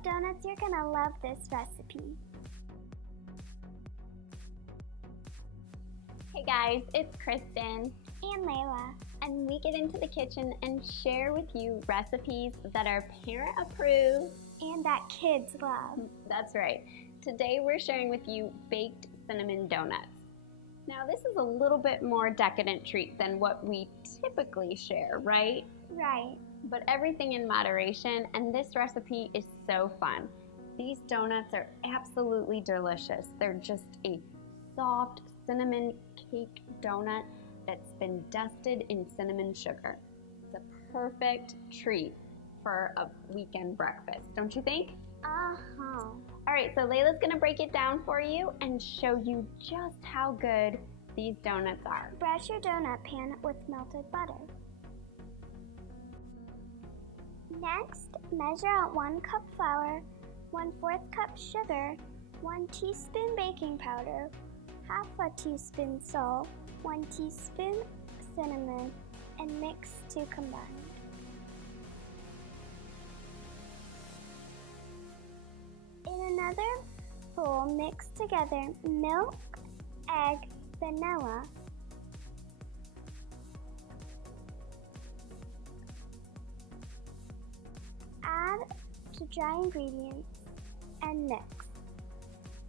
love donuts, you're gonna love this recipe. Hey guys, it's Kristen And Layla. and we get into the kitchen and share with you recipes that are parent approved. And that kids love. That's right. Today we're sharing with you baked cinnamon donuts. Now this is a little bit more decadent treat than what we typically share, right? Right. But everything in moderation, and this recipe is so fun. These donuts are absolutely delicious. They're just a soft cinnamon cake donut that's been dusted in cinnamon sugar. It's a perfect treat for a weekend breakfast, don't you think? Uh-huh. All right, so Layla's gonna break it down for you and show you just how good these donuts are. Brush your donut pan with melted butter. Next, measure out 1 cup flour, 1/4 cup sugar, 1 teaspoon baking powder, half a teaspoon salt, 1 teaspoon cinnamon, and mix to combine. In another bowl, mix together milk, egg, vanilla, add to dry ingredients and mix.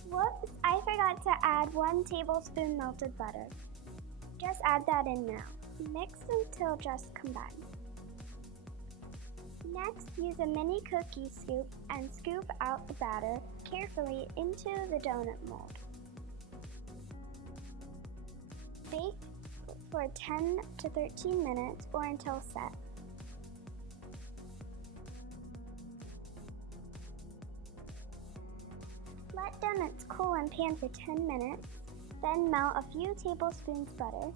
Whoops, I forgot to add 1 tablespoon melted butter. Just add that in now. Mix until just combined. Next, use a mini cookie scoop and scoop out the batter carefully into the donut mold. Bake for 10 to 13 minutes or until set. Let donuts cool in pan for 10 minutes, then melt a few tablespoons butter.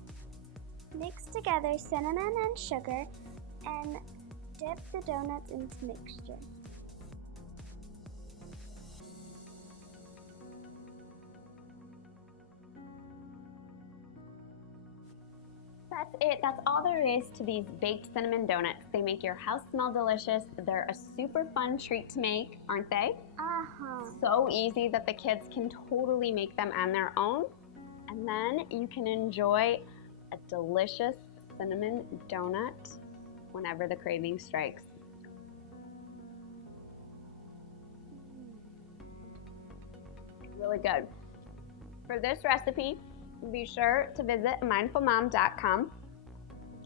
Mix together cinnamon and sugar and dip the donuts into mixture. That's it. That's all there is to these baked cinnamon donuts. They make your house smell delicious. They're a super fun treat to make, aren't they? Uh-huh. So easy that the kids can totally make them on their own. And then you can enjoy a delicious cinnamon donut whenever the craving strikes. Really good. For this recipe, be sure to visit mindfulmom.com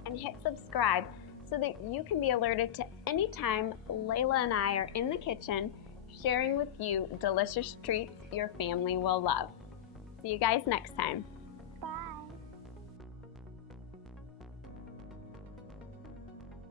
and hit subscribe so that you can be alerted to any time Layla and I are in the kitchen sharing with you delicious treats your family will love. See you guys next time.